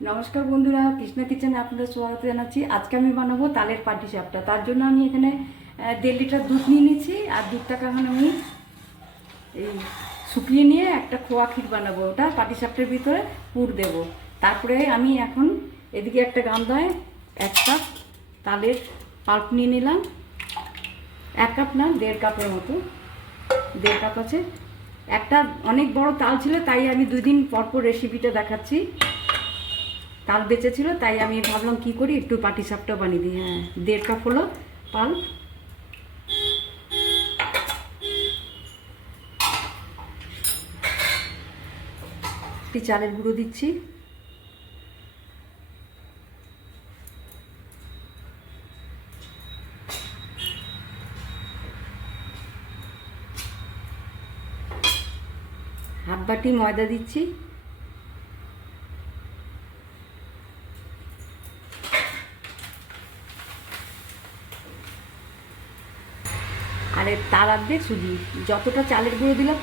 নমস্কার বন্ধুরা, কৃষ্ণা কিচেনে আপনাদের স্বাগত জানাচ্ছি। আজকে আমি বানাবো তালের পাটিসাপটা। তার জন্য আমি এখানে 1.5 লিটার দুধ নিয়ে নিচ্ছি। আর দুধটাকে এখন আমি এই শুকিয়ে নিয়ে একটা খোয়া ক্ষীর বানাবো, ওটা পাটিসাপটার ভিতরে পুর দেব। তারপরে আমি এখন এদিকে একটা গামলায় 1 কাপ তালের পাল্প নিয়ে নিলাম। 1 কাপ না, 1.5 কাপের মতো, 1.5 কাপ আছে। একটা অনেক বড় তাল ছিল, তাই আমি 2 দিন পর পর রেসিপিটা দেখাচ্ছি। তাল বেঁচেছিল, তাই আমি ভাবলাম কি করি, একটু পাটিসাপটা বানিয়ে দিই। হ্যাঁ, 1.5 কাপ হলো পাল্প। একটি চালের গুঁড়ো দিচ্ছি, হাফ বাটি ময়দা দিচ্ছি, আর তার অর্ধেক সুজি। যতটা চালের গুঁড়ো দিলাম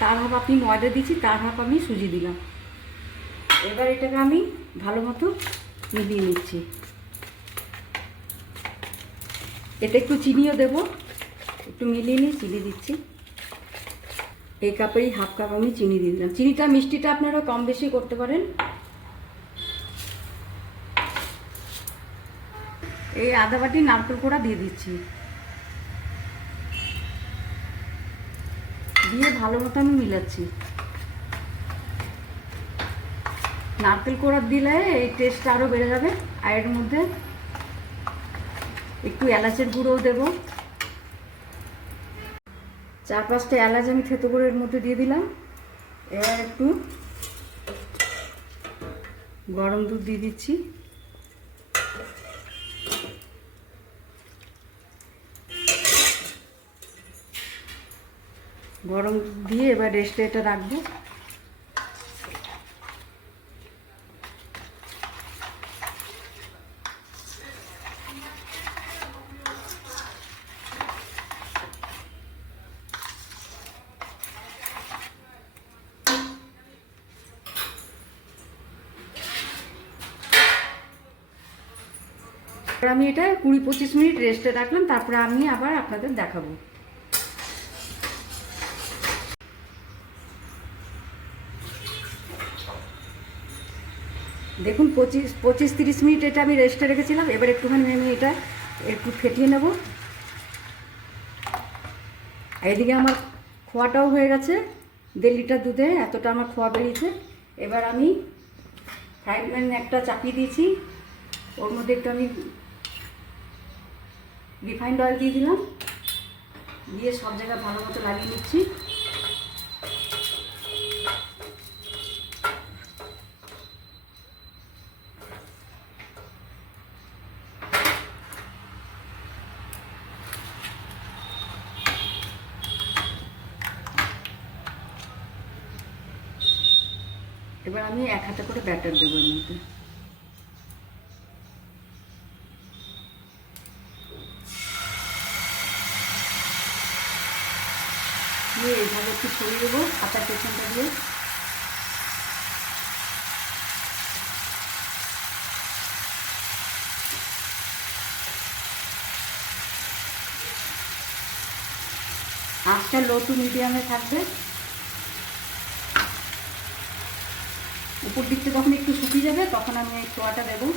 তার হাফ আপনি ময়দা দিচ্ছি, তার হাফ আমি সুজি দিলাম। এবার এটাকে আমি ভালো মতো মিলিয়ে নিচ্ছি। এতে একটু চিনিও দেবো, একটু মিলিয়ে নিয়ে চিনি দিচ্ছি। এই কাপেরই হাফ কাপ আমি চিনি দিয়ে দিলাম। চিনিটা মিষ্টিটা আপনারা কম বেশি করতে পারেন। এই আধা বাটি নারকেল কোড়া দিয়ে দিচ্ছি, দিয়ে ভালো মতো আমি মিলাচ্ছি। নারকেল কোড়া দিলে এই টেস্টটা আরও বেড়ে যাবে। আর এর মধ্যে একটু এলাচের গুঁড়োও দেবো। 4-5টা এলাচ আমি থেতো করে এর মধ্যে দিয়ে দিলাম। এবার একটু গরম দুধ দিয়ে দিচ্ছি। গরম দিয়ে এবার রেস্টে এটা রাখবো। আমি এটা 20-25 মিনিট রেস্টে রাখলাম, তারপরে আমি আবার আপনাদের দেখাবো। দেখুন 25-30 মিনিট এটা আমি রেস্টে রেখেছিলাম। এবার একটুখানি আমি এটা একটু ফেটিয়ে নেব। এদিকে আমার খোয়াটাও হয়ে গেছে। 1.5 লিটার দুধে এতটা আমার খোয়া বেরিয়েছে। এবার আমি ফ্রাই প্যান একটা চাপিয়ে দিয়েছি, ওর মধ্যে একটু আমি রিফাইন্ড অয়েল দিয়ে দিলাম, দিয়ে সব জায়গায় ভালো মতো লাগিয়ে নিচ্ছি। এবার আমি 1 হাতে করে ব্যাটার দেবো এর মধ্যে। দিয়ে এইভাবে একটু ছড়িয়ে দেবো হাতার পেছনটা দিয়ে। আঁচটা লো টু মিডিয়ামে থাকবে। উপর দিকটা যখন একটু শুকিয়ে যাবে তখন আমি এই খোয়াটা দেবো।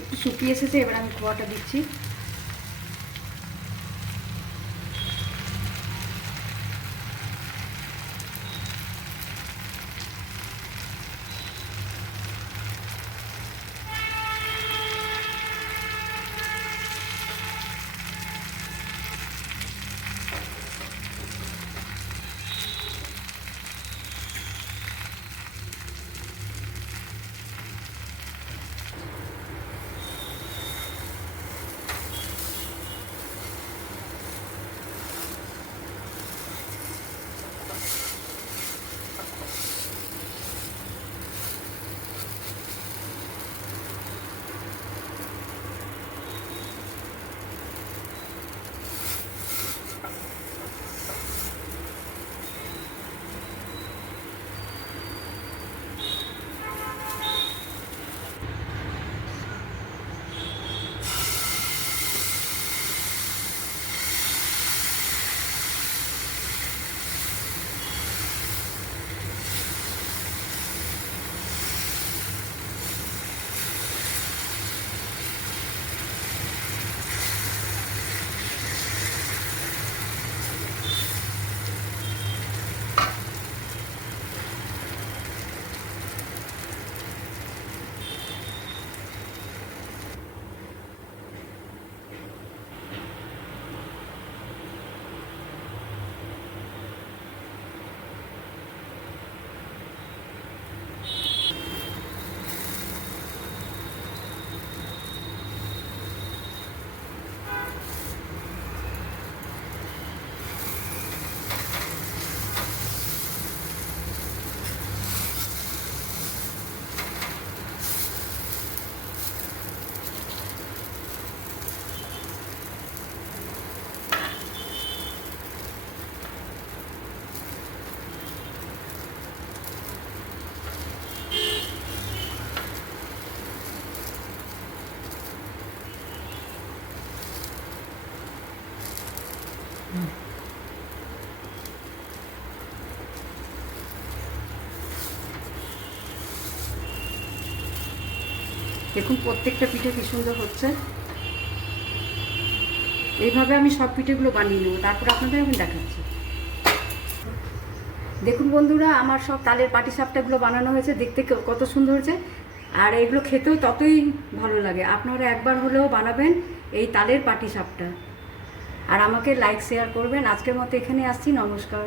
একটু শুকিয়ে এসেছে, এবার আমি খোয়াটা দিচ্ছি। দেখুন প্রত্যেকটা পিঠে কি সুন্দর হচ্ছে। এইভাবে আমি সব পিঠেগুলো বানিয়ে নেবো, তারপর আপনাদের আমি দেখাচ্ছি। দেখুন বন্ধুরা, আমার সব তালের পাটিসাপটাগুলো বানানো হয়েছে, দেখতে কত সুন্দর হয়েছে, আর এগুলো খেতেও ততই ভালো লাগে। আপনারা একবার হলেও বানাবেন এই তালের পাটিসাপটা, আর আমাকে লাইক শেয়ার করবেন। আজকের মতো এখানে আসছি, নমস্কার।